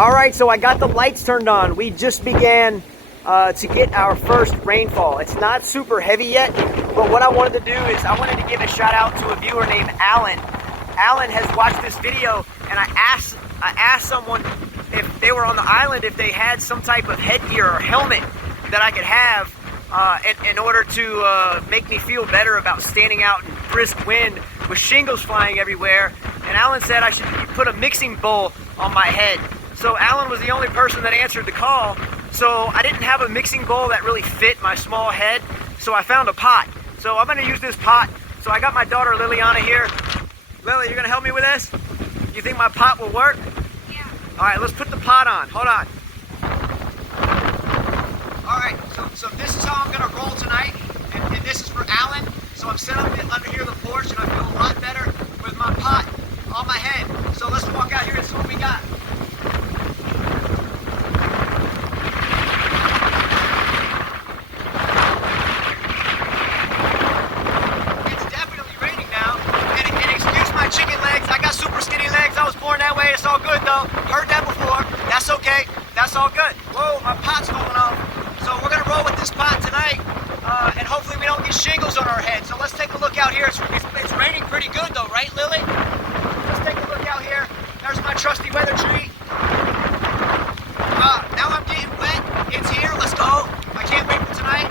All right, so I got the lights turned on. We just began to get our first rainfall. It's not super heavy yet, but what I wanted to do is I wanted to give a shout out to a viewer named Alan. Alan has watched this video, and I asked someone if they were on the island, if they had some type of headgear or helmet that I could have in order to make me feel better about standing out in brisk wind with shingles flying everywhere. And Alan said I should put a mixing bowl on my head. So Alan was the only person that answered the call. So I didn't have a mixing bowl that really fit my small head, so I found a pot. So I'm gonna use this pot. So I got my daughter Liliana here. Lily, you're gonna help me with this? You think my pot will work? Yeah. All right, let's put the pot on. Hold on. All right, so this is how I'm gonna roll tonight, and this is for Alan. So I'm set up under here on the porch, and I feel a lot better with my pot on my head. So let's walk out here and see what we got. It's definitely raining now, and excuse my chicken legs. I got super skinny legs. I was born that way. It's all good though. Heard that before. That's okay. That's all good. Whoa, my pot's falling off. So we're gonna roll with this pot tonight, and hopefully we don't get shingles on our head. So let's take a look out here. It's raining pretty good though, right, Lily? Let's take a look out here. There's my trusty weather tree. Now I'm getting wet. It's here. Let's go. I can't wait for tonight.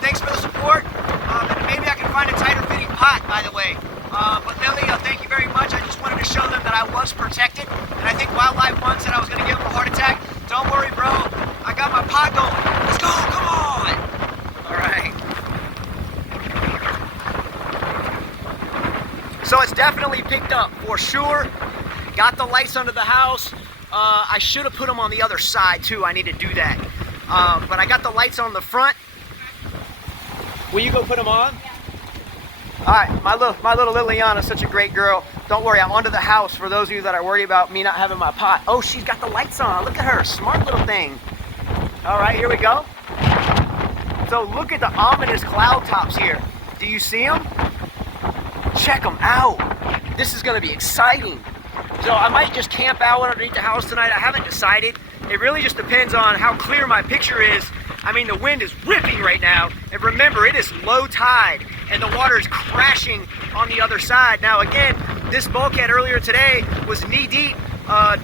Thanks for the support. And maybe I can find a tighter fitting pot, by the way. But Lily, thank you very much. I just wanted to show them that I was protected. And I think Wildlife One said I was going to give them a heart attack. Don't worry, bro. I got my pot going. Let's go. Come on. All right. So it's definitely picked up for sure. Got the lights under the house. I should have put them on the other side too. I need to do that. But I got the lights on the front. Will you go put them on? Yeah. All right, my little Liliana is such a great girl. Don't worry, I'm under the house for those of you that are worried about me not having my pot. Oh, she's got the lights on. Look at her, smart little thing. All right, here we go. So look at the ominous cloud tops here. Do you see them? Check them out. This is gonna be exciting. So I might just camp out underneath the house tonight. I haven't decided. It really just depends on how clear my picture is. I mean, the wind is ripping right now. And remember, it is low tide and the water is crashing on the other side. Now again, this bulkhead earlier today was knee deep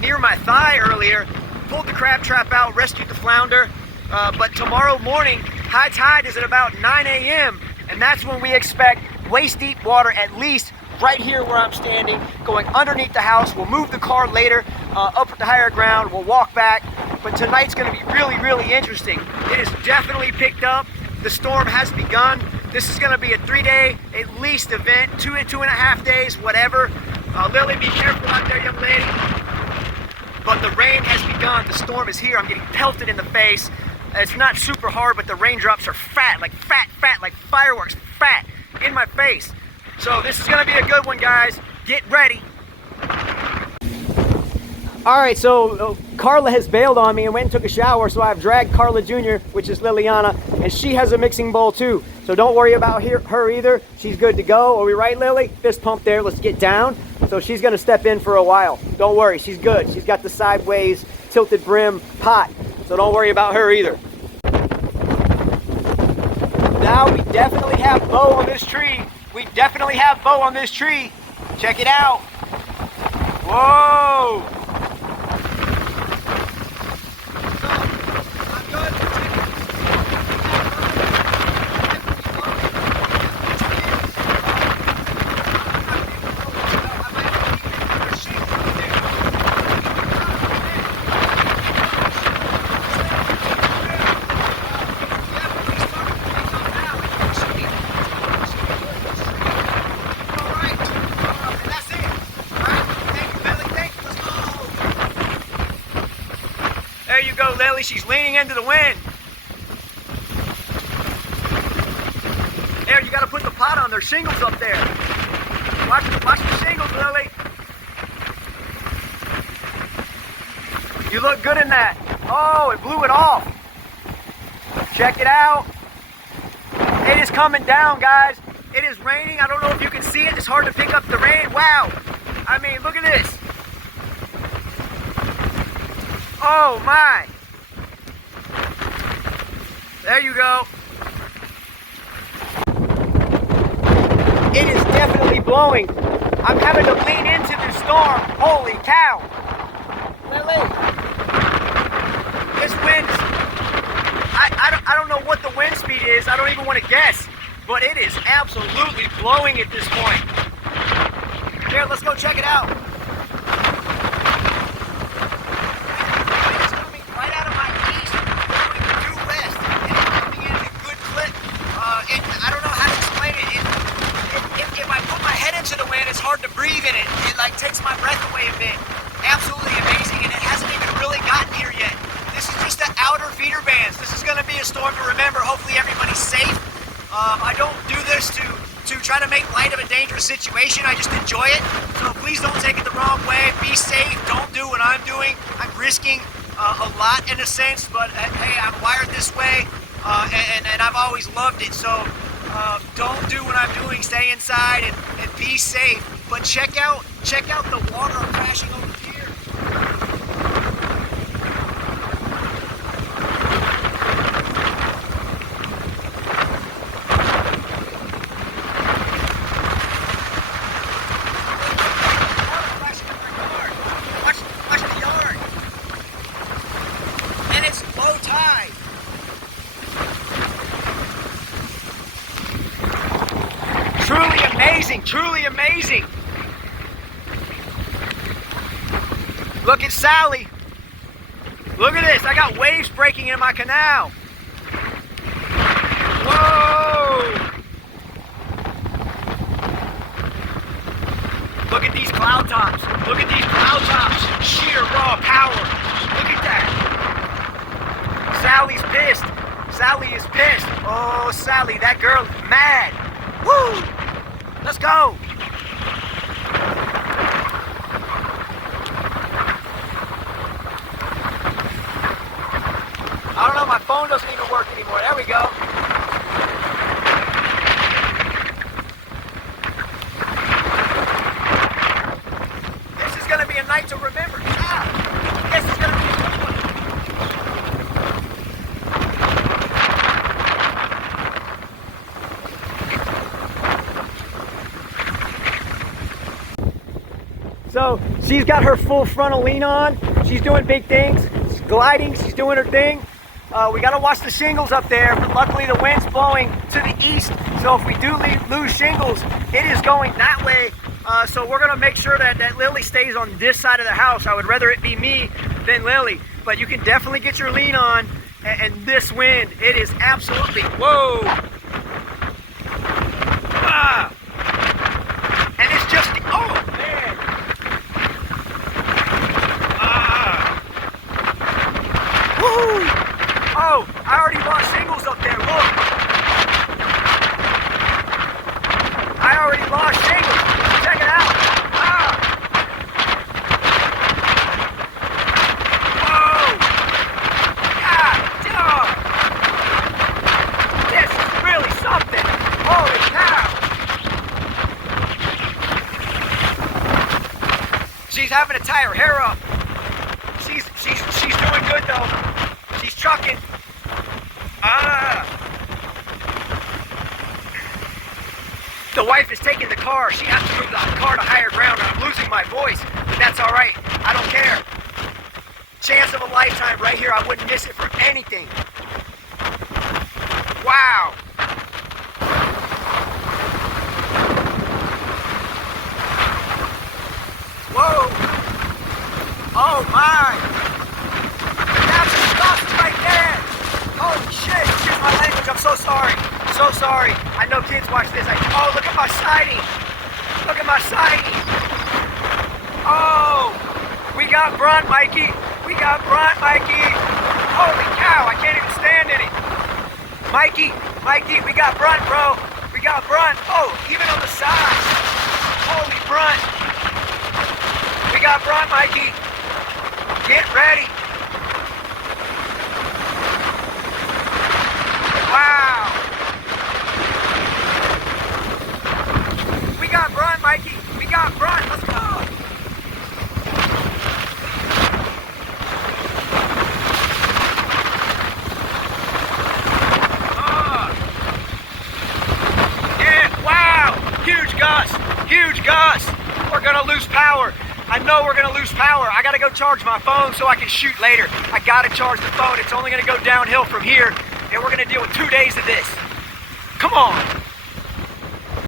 near my thigh earlier. Pulled the crab trap out, rescued the flounder. But tomorrow morning, high tide is at about 9 a.m. And that's when we expect waist deep water, at least right here where I'm standing, going underneath the house. We'll move the car later up at the higher ground. We'll walk back. But tonight's going to be really, really interesting. It is definitely picked up. The storm has begun. This is going to be a 3-day, at least, event. 2.5 days, whatever. Lily, be careful out there, young lady. But the rain has begun. The storm is here. I'm getting pelted in the face. It's not super hard, but the raindrops are fat, like fireworks, fat in my face. So this is going to be a good one, guys. Get ready. All right, so Carla has bailed on me and went and took a shower, so I've dragged Carla Jr., which is Liliana, and she has a mixing bowl too. So don't worry about her either. She's good to go. Are we right, Lily? Fist pump there. Let's get down. So she's going to step in for a while. Don't worry. She's good. She's got the sideways tilted brim pot, so don't worry about her either. Now we definitely have Bo on this tree. We definitely have Bo on this tree. Check it out. Whoa! There you go, Lily. She's leaning into the wind. There, you got to put the pot on. There's shingles up there. Watch the shingles, Lily. You look good in that. Oh, it blew it off. Check it out. It is coming down, guys. It is raining. I don't know if you can see it. It's hard to pick up the rain. Wow. I mean, look at this. Oh my! There you go. It is definitely blowing. I'm having to lean into the storm. Holy cow! Lily, this wind, I don't know what the wind speed is. I don't even want to guess. But it is absolutely blowing at this point. Here, let's go check it out. It's coming right out of my east, going due west, and it's coming in a good clip. I don't know how to explain it. If I put my head into the wind, it's hard to breathe in it. It like takes my breath away a bit. Absolutely amazing, and it hasn't even really gotten here yet. This is just the outer feeder bands. This is going to be a storm to remember. Hopefully everybody's safe. I don't do this to try to make light of a dangerous situation. I just enjoy it. So please don't take it the wrong way. Be safe. Don't do what I'm doing. I'm risking a lot in a sense, but hey, I'm wired this way, and I've always loved it. So don't do what I'm doing. Stay inside and be safe. But check out the water crashing over here. Truly amazing. Look at Sally. Look at this. I got waves breaking in my canal. Whoa. Look at these cloud tops. Look at these cloud tops. Sheer raw power. Look at that. Sally's pissed. Sally is pissed. Oh, Sally, that girl is mad. Woo. Let's go! I don't know, my phone doesn't even work anymore. There we go. This is going to be a night to remember. This is going to be a good one. So she's got her full frontal lean on. She's doing big things. She's gliding. She's doing her thing. We got to watch the shingles up there, but luckily the wind's blowing to the east. So if we do lose shingles, it is going that way. So we're going to make sure that Lily stays on this side of the house. I would rather it be me than Lily. But you can definitely get your lean on. And this wind, it is absolutely, whoa. Ah. And it's just, oh man. Oh, I already lost shingles up there, look. I already lost shingles. Check it out. Whoa. God, this is really something. Holy cow. She's having to tie her hair up. She's doing good though. She's trucking. The wife is taking the car. She has to move the car to higher ground, and I'm losing my voice. But that's all right. I don't care. Chance of a lifetime right here. I wouldn't miss it for anything. Wow. Whoa. Oh my. That's stuff right there. Holy shit. Excuse my language. I'm so sorry. So sorry. I know kids watch this. Oh, look at my siding. Look at my siding. Oh, we got brunt, Mikey. We got brunt, Mikey. Holy cow, I can't even stand in it. Mikey, we got brunt, bro. We got brunt. Oh, even on the side. Holy brunt. We got brunt, Mikey. Get ready. Wow. We got brunt, Mikey. We got brunt. Let's go. gust, huge gust. We're gonna lose power. I know we're gonna lose power. I gotta go charge my phone so I can shoot later. I gotta charge the phone. It's only gonna go downhill from here, and we're gonna deal with 2 days of this. Come on.